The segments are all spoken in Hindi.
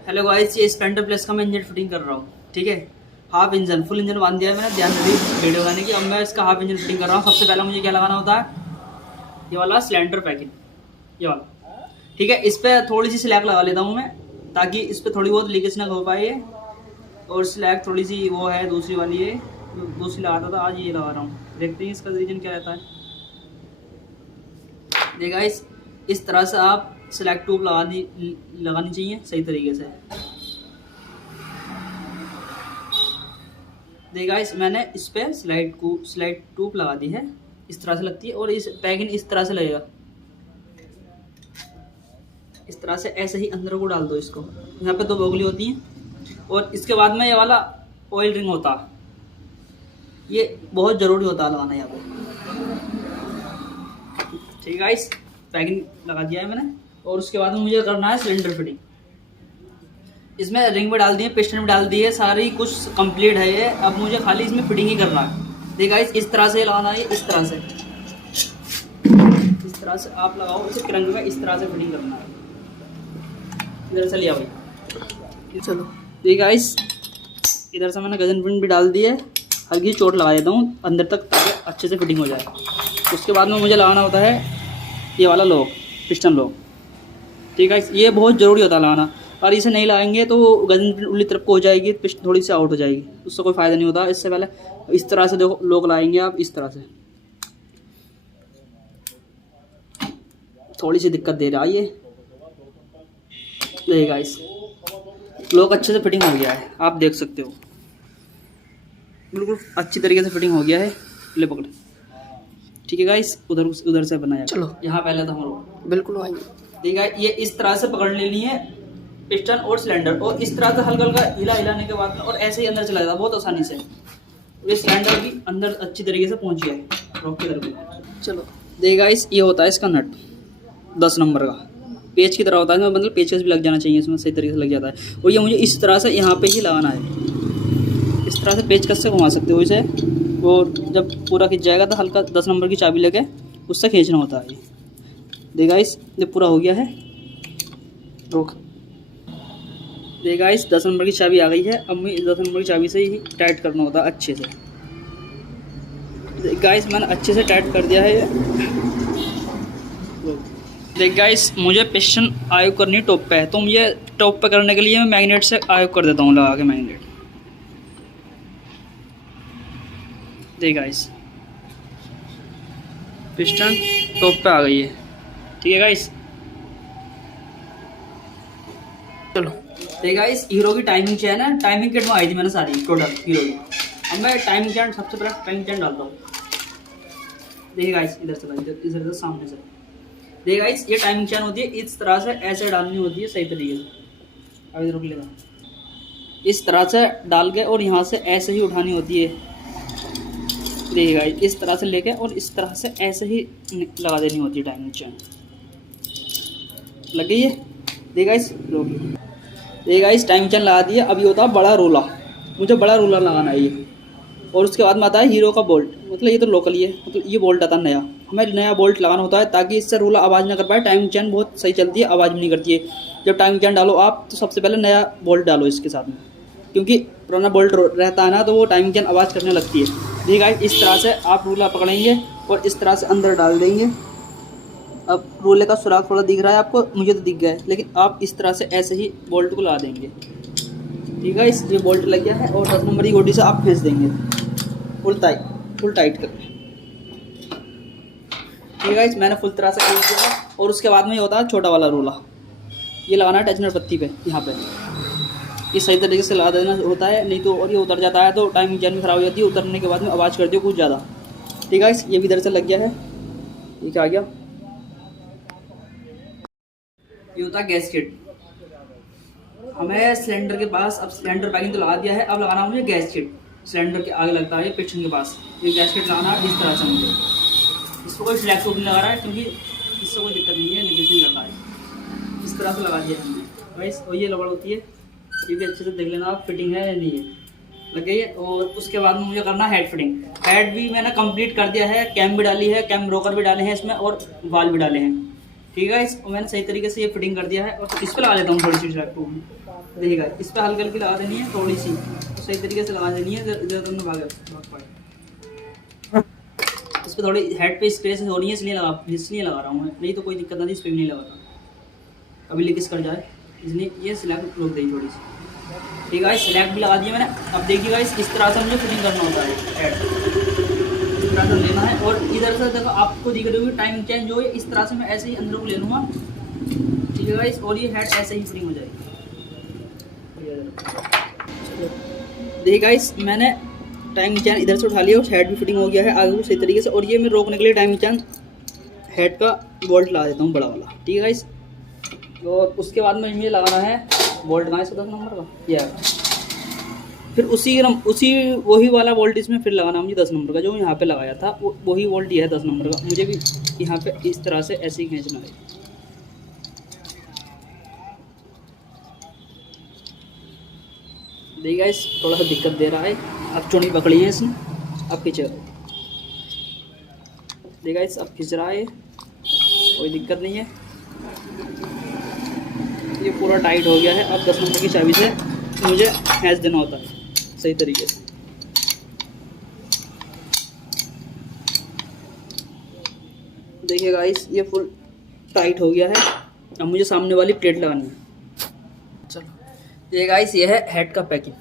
हेलो गाइस, ये स्प्लेंडर प्लस का मैं इंजन फिटिंग कर रहा हूँ। ठीक है, हाफ इंजन, फुल इंजन बांध दिया है मैंने, ध्यान रखिए वीडियो बनाने की। अब मैं इसका हाफ इंजन फिटिंग कर रहा हूँ। सबसे पहले मुझे क्या लगाना होता है, ये वाला सिलेंडर पैकिंग, ये वाला। ठीक है, इस पर थोड़ी सी स्लैग लगा लेता हूँ मैं, ताकि इस पर थोड़ी बहुत लीकेज ना हो पाए। और स्लैग थोड़ी सी वो है, दूसरी वाली है, दूसरी लगाता था, आज ये लगा रहा हूँ। देखते हैं इसका रीजन क्या रहता है। देखा इस तरह से आप स्लैग ट्यूब लगानी चाहिए सही तरीके से। देखा मैंने इस पर स्लाइड ट्यूब लगा दी है, इस तरह से लगती है। और इस पैकिंग इस तरह से लगेगा, इस तरह से ऐसे ही अंदर को डाल दो इसको। यहाँ पे 2 बोगली होती हैं। और इसके बाद में ये वाला ऑयल रिंग होता है, ये बहुत ज़रूरी होता है लगाना यहाँ पे। ठीक है गाइस, पैकिंग लगा दिया है मैंने। और उसके बाद में मुझे करना है सिलेंडर फिटिंग। इसमें रिंग भी डाल दी है, पिस्टन भी डाल दी है, सारी कुछ कंप्लीट है ये। अब मुझे खाली इसमें फिटिंग ही करना है। देखा इस तरह से लगाना है, इस तरह से आप लगाओ इसे क्रंक में, इस तरह से फिटिंग करना है। इधर से लिया भाई, चलो। देखा इधर से मैंने गजन पिन भी डाल दी है, हल्की चोट लगा देता हूँ अंदर तक, ताकि अच्छे से फिटिंग हो जाए। उसके बाद में मुझे लगाना होता है ये वाला लॉक, पिस्टन लॉक। ठीक है, ये बहुत ज़रूरी होता है लगाना। और इसे नहीं लगाएंगे तो गजन पिन उल्ली तरफ को हो जाएगी, पिस्टन थोड़ी सी आउट हो जाएगी, उससे कोई फ़ायदा नहीं होता। इससे पहले इस तरह से देखो लॉक लगाएंगे आप, इस तरह से। थोड़ी सी दिक्कत दे रहा है ये, देखिएगा इस लॉक अच्छे से फिटिंग हो गया है, आप देख सकते हो बिल्कुल अच्छी तरीके से फिटिंग हो गया है। ले पकड़, ठीक है गाइस, उधर से बनाया। चलो यहाँ पहले तो हम लोग बिल्कुल आएंगे। ठीक है, ये इस तरह से पकड़ लेनी है पिस्टन और सिलेंडर, और इस तरह से हल्का हल्का हिलाने के बाद में, और ऐसे ही अंदर चला जाता बहुत आसानी से। ये सिलेंडर भी अंदर अच्छी तरीके से पहुँच गया है रॉक की तरफ। चलो देखिए गाइस, ये होता है इसका नट 10 नंबर का, पेच की तरह होता है, मतलब पेचकस भी लग जाना चाहिए इसमें, सही तरीके से लग जाता है। और ये मुझे इस तरह से यहाँ पे ही लगाना है, इस तरह से पेचकस से घुमा सकते हो इसे। और जब पूरा खिंच जाएगा तो हल्का 10 नंबर की चाबी लेके उससे खींचना होता है। देखा ये पूरा हो गया है, रोक। देखा 10 नंबर की चाबी आ गई है। अब मैं 10 नंबर की चाबी से ही टाइट करना होता है अच्छे से। गाइस मैंने अच्छे से टाइट कर दिया है ये। देख गाइस, मुझे पिस्टन आयोग करनी टॉप पे है, तो मुझे टॉप पे करने के लिए मैं मैग्नेट से आयोग कर देता हूँ, लगा के मैग्नेट। देख गाइस, पिस्टन टॉप पे आ गई है। ठीक है गाइस, चलो। देख गाइस, हीरो की टाइमिंग चैन है, टाइमिंग किट में आई थी मैंने सारी टोटल हीरो की। अब मैं टाइमिंग चैन सबसे पहले टाइमिंग चैन डालता हूँ। देखिए गाइस, इधर से सामने से। देखिए गाइस, ये टाइमिंग चैन होती है, इस तरह से ऐसे डालनी होती है सही तरीके से। अब इधर रुक लेगा, इस तरह से डाल के, और यहाँ से ऐसे ही उठानी होती है। देखिए गाइस, इस तरह से लेके और इस तरह से ऐसे ही लगा देनी होती है टाइमिंग चैन। लग गई है? देखिए गाइस, देखिए गाइस, टाइमिंग चैन लगा दिया। अभी होता है बड़ा रोला, मुझे बड़ा रोला लगाना है ये। और उसके बाद में आता है हीरो का बोल्ट, मतलब ये तो लोकल ही है, मतलब ये बोल्ट आता है नया, हमें नया बोल्ट लगाना होता है, ताकि इससे रोला आवाज़ ना कर पाए। टाइमिंग चैन बहुत सही चलती है, आवाज़ भी नहीं करती है। जब टाइमिंग चैन डालो आप, तो सबसे पहले नया बोल्ट डालो इसके साथ में, क्योंकि पुराना बोल्ट रहता है ना, तो वो टाइमिंग चैन आवाज़ करने लगती है। ठीक है, इस तरह से आप रोला पकड़ेंगे और इस तरह से अंदर डाल देंगे। अब रोले का सुराख थोड़ा दिख रहा है आपको, मुझे तो दिख गया है, लेकिन आप इस तरह से ऐसे ही बोल्ट को लगा देंगे। ठीक है, इस ये बोल्ट लग गया है। और 10 नंबर की गोटी से आप खींच देंगे फुल टाइट कर। ठीक है, मैंने फुल तरह से खींच दिया। और उसके बाद में ये होता है छोटा वाला रोला, ये लगाना है टेंशनर पत्ती पे, यहाँ पे। ये सही तरीके से लगा देना होता है, नहीं तो और ये उतर जाता है तो टाइमिंग चैन भी खराब हो जाती है। उतरने के बाद में आवाज़ करती है कुछ ज़्यादा। ठीक है, ये भी इधर से लग गया है। ये क्या आ गया, ये होता है गैस किट। हमें सिलेंडर के पास, अब सिलेंडर पैकिंग तो लगा दिया है, अब लगाना मुझे गैस किट। सिलेंडर के आगे लगता है पिस्टन के पास, ये गैस किट लगाना है इस तरह से मुझे। इसको कोई स्लैग नहीं लगा रहा है, क्योंकि इससे कोई दिक्कत नहीं है, लीकेज नहीं करता है। इस तरह से लगा दिया हमने गाइस। और ये रबड़ होती है, ये भी अच्छे से देख लेना आप फिटिंग है या नहीं है, लग गई है। और उसके बाद में मुझे करना है हेड फिटिंग। हेड भी मैंने कंप्लीट कर दिया है, कैम भी डाली है, कैम ब्रोकर भी डाले हैं इसमें, और वाल भी डाले हैं। ठीक है गाइस, मैंने सही तरीके से ये फिटिंग कर दिया है। और इस पर लगा लेता हूँ थोड़ी सी ट्यूब, देखिए गाइस, इस पर हल्की हल्की लगा देनी है थोड़ी सी, तो सही तरीके से लगा देनी है, इधर तुमने भाग पाए। इस पर थोड़ी हेड पे स्क्रेच हो रही है, इसलिए लगा रहा हूँ मैं, नहीं तो कोई दिक्कत नहीं, इस पर भी नहीं लगाता, अभी लीकेज कर जाए, इसलिए ये स्लैब रोक देगी थोड़ी सी। ठीक है, स्लैब भी लगा दिया मैंने। अब देखिए गाइस, इस तरह से मुझे फिटिंग करना होता है हेड, इस तरह से लेना है। और इधर से देखो, आपको दिख रही होगी टाइम चेंज हो, इस तरह से मैं ऐसे ही अंदर को ले लूँगा। ठीक है गाइस, और ये हेड ऐसे ही फिटिंग हो जाएगी। देखिए गाइस, मैंने टाइम चैन इधर से उठा लिया और हेड भी फिटिंग हो गया है आगे को सही तरीके से। और ये मैं रोकने के लिए टाइम चैन हेड का बोल्ट लगा देता हूँ, बड़ा वाला। ठीक है गाइस, और उसके बाद में मुझे लगाना है बोल्ट, कहाँ से 10 नंबर का, यह फिर उसी वही वाला वोल्ट इसमें फिर लगाना मुझे 10 नंबर का, जो यहाँ पे लगाया था वही वोल्ट ये है 10 नंबर का। मुझे भी यहाँ पे इस तरह से ऐसे ही खींचना है। देखिए गाइस, थोड़ा सा दिक्कत दे रहा है, अब चुनी पकड़ी है इसने, अब खींच, देखिए गाइस अब खींच रहा है, कोई दिक्कत नहीं है, ये पूरा टाइट हो गया है। अब 10 नंबर की चाबी से मुझे खींच देना होता है सही तरीके से। देखिए गाइस, ये फुल टाइट हो गया है। अब मुझे सामने वाली प्लेट लगानी है। चलो ये गाइस, ये है हेड का पैकिंग,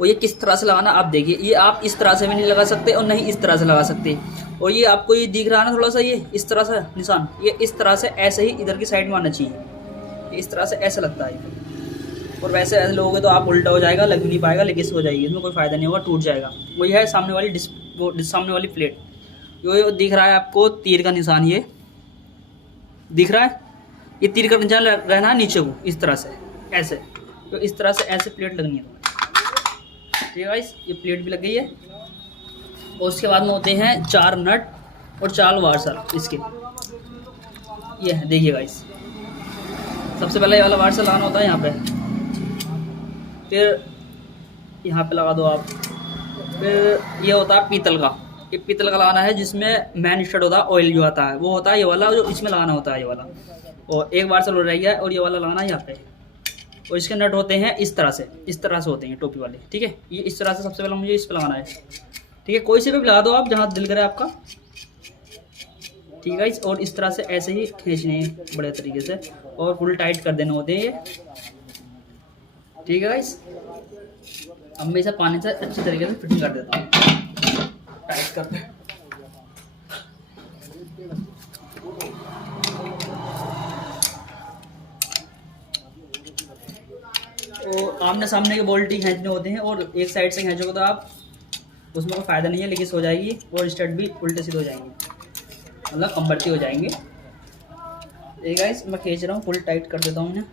और ये किस तरह से लगाना आप देखिए। ये आप इस तरह से भी नहीं लगा सकते और नहीं इस तरह से लगा सकते। और ये आपको ये दिख रहा है ना थोड़ा सा, ये इस तरह से निशान, ये इस तरह से ऐसे ही इधर की साइड में आना चाहिए, इस तरह से ऐसे लगता है। और वैसे ऐसे लोगोगे तो आप उल्टा हो जाएगा, लग भी नहीं पाएगा, लीकेज हो जाएगी, इसमें कोई फ़ायदा नहीं होगा, टूट जाएगा। वही है सामने वाली सामने वाली प्लेट, ये दिख रहा है आपको तीर का निशान, ये दिख रहा है, ये तीर का निशान रहना है नीचे को, इस तरह से ऐसे, तो इस तरह से ऐसे प्लेट लगनी है। ठीक है गाइस, ये प्लेट भी लग गई है। और उसके बाद में होते हैं 4 नट और 4 वार्सल इसके, ये है देखिए गाइस। सबसे पहले ये वाला वार्सल लगाना होता है यहाँ पे, फिर यहाँ पे लगा दो आप। फिर ये होता है पीतल का, ये पीतल का लगाना है, जिसमें मैन स्टड होता है, ऑयल जो आता है वो होता है ये वाला, जो इसमें लगाना होता है ये वाला। और एक वार्सल हो रही है, और ये वाला लगाना है यहाँ पे। और इसके नट होते हैं इस तरह से होते हैं टोपी वाले। ठीक है, ये इस तरह से सबसे पहले मुझे इस पर लगाना है। ठीक है, कोई से भी लगा दो आप, जहाँ दिल करे आपका। ठीक है, और इस तरह से ऐसे ही खींचने हैं बड़े तरीके से, और फुल टाइट कर देने होते हैं ये। ठीक है गाइस, अब मैं इसे पानी से अच्छी तरीके से फिटिंग कर देता हूँ, टाइट करते। और आमने सामने के बोल्ट ही खींचने होते हैं, और एक साइड से खींचोगे तो आप उसमें कोई फ़ायदा नहीं है, लीकेज हो जाएगी और स्टड भी उल्टे सीधे हो जाएंगे, मतलब कमबरती हो जाएंगे। ये गाइस, मैं खींच रहा हूँ, फुल टाइट कर देता हूँ इन्हें।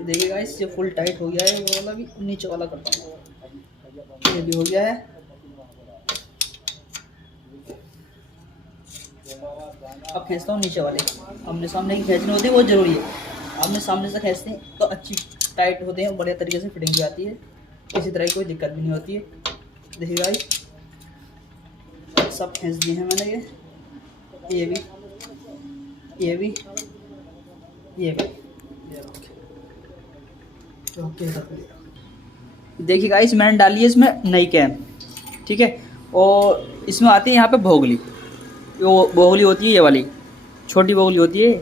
देखिए गाइस, ये फुल टाइट हो गया है, वो वाला भी नीचे वाला करता हूँ, ये भी हो गया है। अब खींचता हूँ नीचे वाले, आमने सामने ही खींचने होते हैं, वो जरूरी है। आमने सामने से खींचते हैं तो अच्छी टाइट होते हैं, बढ़िया तरीके से फिटिंग भी आती है, किसी तरह की कोई दिक्कत भी नहीं होती है। देखिए गाइस, सब खींच दिए हैं मैंने, ये भी, ये भी, ये भी। देखिए गाइस, मैंने डाली है इसमें नई कैम। ठीक है, और इसमें आती है यहाँ पे भोगली, वो भोगली होती है, ये वाली छोटी भोगली होती है।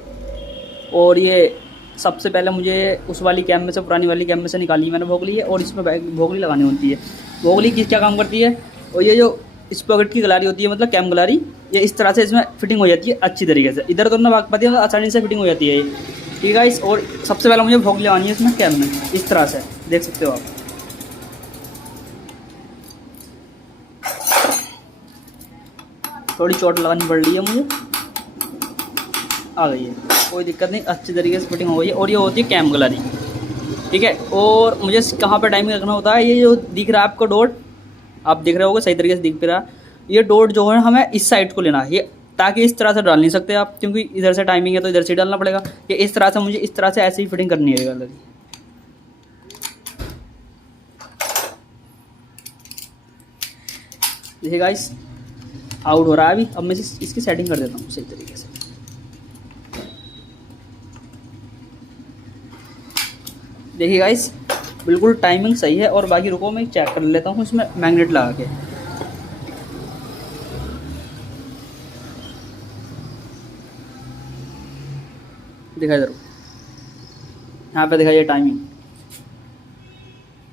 और ये सबसे पहले मुझे उस वाली कैम में से, पुरानी वाली कैम में से निकाली मैंने भोगली है, और इसमें भोगली लगानी होती है। भोगली किस क्या काम करती है, और ये जो इस पॉकेट की गलारी होती है, मतलब कैम गलारी, ये इस तरह से इसमें फिटिंग हो जाती है अच्छी तरीके से, इधर तो ना भाग पाती है, तो आसानी से फिटिंग हो जाती है ये। ठीक है गाइस, और सबसे पहले मुझे भोगली लगानी है इसमें कैम में, इस तरह से देख सकते हो आप। थोड़ी चोट लगानी पड़ रही है मुझे, आ गई है, कोई दिक्कत नहीं, अच्छी तरीके से फिटिंग हो गई है। और ये होती है कैम गलारी। ठीक है, और मुझे कहाँ पर टाइमिंग रखना होता है, ये जो दिख रहा है आपको डॉट, आप दिख रहे होगे, सही तरीके से दिख भी रहा, ये डॉट जो है हमें इस साइड को लेना है, ये, ताकि इस तरह से डाल नहीं सकते आप, क्योंकि इधर से टाइमिंग है तो इधर से डालना पड़ेगा। ये इस तरह से, मुझे इस तरह से ऐसे ही फिटिंग करनी है गलती। देखिए गाइस, आउट हो रहा है अभी। अब मैं इसकी सेटिंग कर देता हूँ सही तरीके से। देखिए गाइस बिल्कुल टाइमिंग सही है। और बाकी रुको मैं चेक कर लेता हूँ इसमें मैग्नेट लगा के। दिखाई जरूर, यहाँ पे दिखाइए टाइमिंग।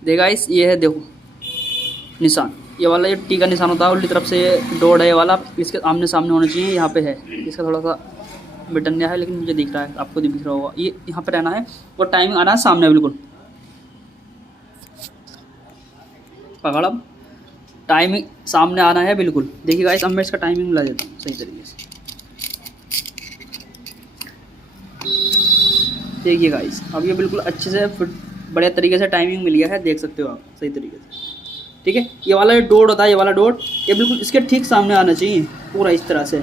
देखा गाइस ये है, देखो निशान, ये वाला ये टी का निशान होता है उल्टी तरफ से, ये डॉट है ये वाला, इसके आमने सामने होना चाहिए। यहाँ पे है, इसका थोड़ा सा बटन है लेकिन मुझे दिख रहा है, आपको दिख रहा होगा। ये यहाँ पे रहना है और टाइमिंग आना है सामने बिल्कुल। पकड़, अब टाइमिंग सामने आना है बिल्कुल। देखिए गाइस अब मैं इसका टाइमिंग मिला देता हूँ सही तरीके से। देखिए गाइस अब ये बिल्कुल अच्छे से बढ़िया तरीके से टाइमिंग मिल गया है, देख सकते हो आप सही तरीके से। ठीक है, ये वाला डॉट होता है, ये वाला डॉट ये बिल्कुल इसके ठीक सामने आना चाहिए पूरा इस तरह से।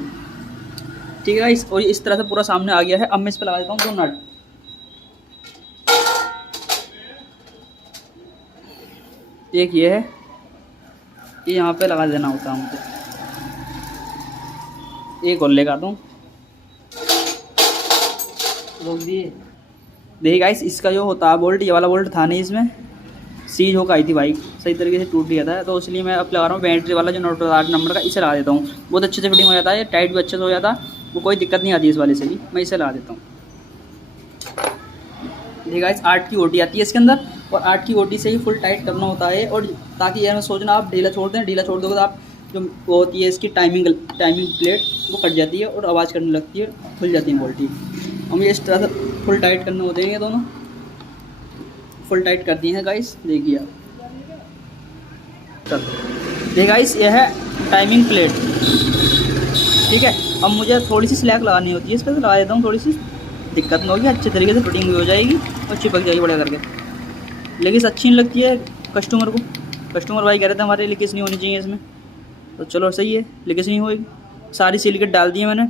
ठीक है गाइस, और इस तरह से पूरा सामने आ गया है। अब मैं इस पर लगा देता हूँ 2 नट। एक ये है, ये यहाँ पे लगा देना होता है मुझे। एक और लेगा दूँ, रोक दिए। देखिए गाइस इसका जो होता है बोल्ट, ये वाला बोल्ट था नहीं इसमें, सीज होकर आई थी बाइक, सही तरीके से टूट गया था, तो इसलिए मैं अब लगा रहा हूँ बैटरी वाला जो नोट 8 नंबर का, इसे लगा देता हूँ। बहुत अच्छे से फिटिंग हो जाता है, टाइट भी अच्छे से हो जाता है, वो कोई दिक्कत नहीं आती इस वाले से भी। मैं इसे लगा देता हूँ। देखिए गाइस 8 की ओटी आती है इसके अंदर, और 8 की ओटी से ही फुल टाइट करना होता है। और ताकि यार सोचना आप ढीला छोड़ दें, ढीला छोड़ दोगे तो आप जो वो होती है इसकी टाइमिंग प्लेट वो कट जाती है और आवाज़ करने लगती है, खुल जाती है बोल्टी। हम ये इस तरह से फुल टाइट करने होते हैं, ये दोनों फुल टाइट कर दिए हैं गाइस। देखिए आप, देखिए गाइस ये है टाइमिंग प्लेट। ठीक है, अब मुझे थोड़ी सी स्लैक लगानी होती है, इस पर लगा देता हूँ, थोड़ी सी दिक्कत नहीं होगी, अच्छे तरीके से फिटिंग भी हो जाएगी और चिपक जाएगी बढ़िया करके। लेकिन अच्छी नहीं लगती है कस्टमर को, कस्टमर भाई कह रहे थे हमारे लीकेज नहीं होनी चाहिए इसमें, तो चलो सही है, लीकेज नहीं होगी। सारी सिलिकेट डाल दी है मैंने,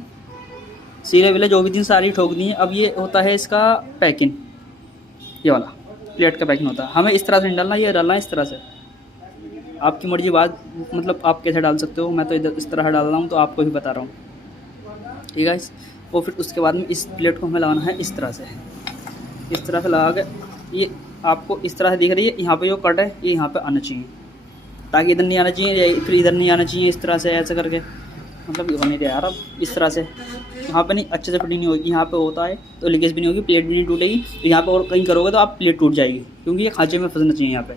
सीले विले जो भी थी सारी ठोक दी है। अब ये होता है इसका पैकिंग, ये वाला प्लेट का पैकिंग होता है, हमें इस तरह से नहीं डालना, ये डालना है इस तरह से। आपकी मर्जी, बात मतलब आप कैसे डाल सकते हो, मैं तो इधर इस तरह डाल रहा हूँ तो आपको भी बता रहा हूँ। ठीक है, और फिर उसके बाद में इस प्लेट को हमें लगाना है इस तरह से, इस तरह से लगा के, ये आपको इस तरह से दिख रही है, यहाँ पे जो कट है ये यहाँ पे आना चाहिए, ताकि इधर नहीं आना चाहिए, फिर इधर नहीं आना चाहिए, इस तरह से ऐसे करके, मतलब ये होने दे यार। अब इस तरह से यहाँ पे नहीं, अच्छे से फिटिंग नहीं होगी, यहाँ पे होता है तो लीकेज भी नहीं होगी, प्लेट भी नहीं टूटेगी। तो यहाँ पे और कहीं करोगे तो आप प्लेट टूट जाएगी, क्योंकि ये खांचे में फंसना चाहिए यहाँ पे।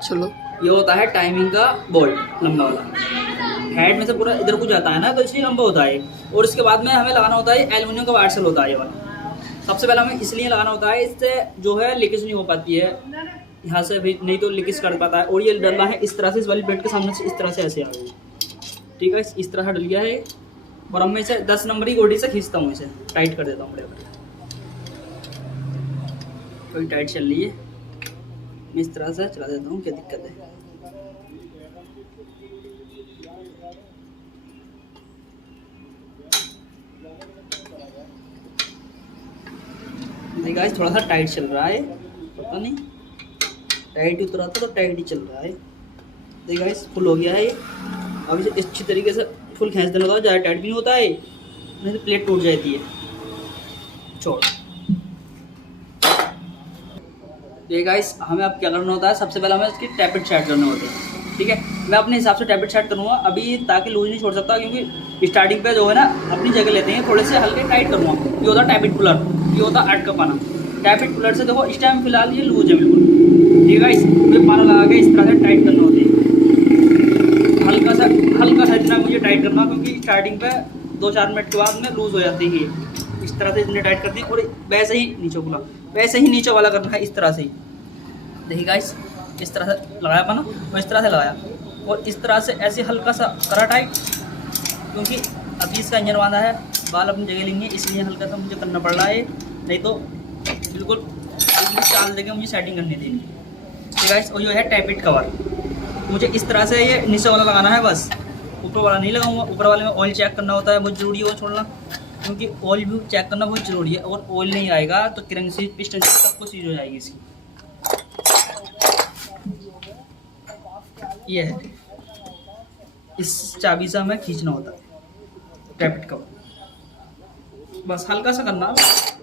चलो, ये होता है टाइमिंग का बोल्ट लंबा वाला, हेड में से पूरा इधर को जाता है ना, तो इसलिए लंबा होता है। और इसके बाद में हमें लगाना होता है एल्युमिनियम का वायर सेल होता है ये वाला, सबसे पहले हमें इसलिए लगाना होता है, इससे जो है लीकेज नहीं हो पाती है यहाँ से भी, नहीं तो लीकेज कर पाता है। और ये डलना है इस तरह से, इस वाली प्लेट के सामने से इस तरह से ऐसे आ गई। ठीक है, इस तरह डल गया है। और अब मैं इसे 10 नंबर की गोटी से खींचता हूँ, इसे टाइट कर देता हूँ बढ़िया बढ़िया। कोई टाइट चल रही है, मैं इस तरह से चला देता हूँ, क्या दिक्कत है। देखिए गाइस थोड़ा सा टाइट चल रहा है, पता नहीं टाइट उतरा था तो टाइट ही चल रहा है। देखिए गाइस फुल हो गया है ये। अब इसे अच्छी तरीके से फुल खींच देना होता है, ज़्यादा टाइट भी नहीं होता है, नहीं तो प्लेट टूट जाती है। छोड़। देखिए गाइस हमें अब क्या करना होता है, सबसे पहले हमें इसकी टैपेट सेट करने होते हैं। ठीक है, मैं अपने हिसाब से टैपेट सेट करूँगा अभी, ताकि लूज नहीं छोड़ सकता, क्योंकि स्टार्टिंग पे जो है ना अपनी जगह लेते हैं, थोड़े से हल्के टाइट करूँगा। ये होता है टैपेट पुलर, ये होता है 8 का पाना। टैपेट पुलर से देखो इस टाइम फिलहाल ये लूज है बिल्कुल। ठीक है गाइस, ये पाना लगा के इस तरह से टाइट करना होता है, हल्का सा इतना मुझे टाइट करना, क्योंकि स्टार्टिंग पे 2-4 मिनट के बाद में लूज़ हो जाती है। इस तरह से इतने टाइट करते हैं, और वैसे ही नीचे खुला, वैसे ही नीचे वाला करना है, इस तरह से ही। देखिए गाइस इस तरह से लगाया पाना, और इस तरह से लगाया, और इस तरह से ऐसे हल्का सा करा टाइट, क्योंकि अभी इसका इंजन बांधा है, बाल अपनी जगह लेंगे, इसलिए हल्का सा मुझे करना पड़ रहा है, नहीं तो बिल्कुल चाल देके मुझे सेटिंग करनी देनी। ठीक है, और ये है टैपेट कवर, मुझे इस तरह से ये नीचे वाला लगाना है बस, ऊपर वाला नहीं लगाऊंगा। ऊपर वाले में ऑयल चेक करना होता है, बहुत ज़रूरी है वो छोड़ना, क्योंकि ऑयल भी चेक करना बहुत ज़रूरी है। और ऑयल नहीं आएगा तो क्रैंक सीट, पिस्टन सीट सब कुछ सीज हो जाएगी इसकी। ये है, इस चाबी से हमें खींचना होता है रैपिड कवर। बस हल्का सा करना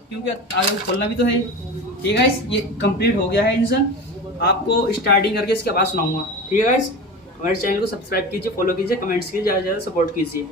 क्योंकि आगे खोलना भी तो है। ठीक है गाइस, ये कंप्लीट हो गया है इंजन। आपको स्टार्टिंग करके इसके बाद सुनाऊंगा। ठीक है गाइस, हमारे चैनल को सब्सक्राइब कीजिए, फॉलो कीजिए, कमेंट्स कीजिए, ज़्यादा से ज़्यादा सपोर्ट कीजिए।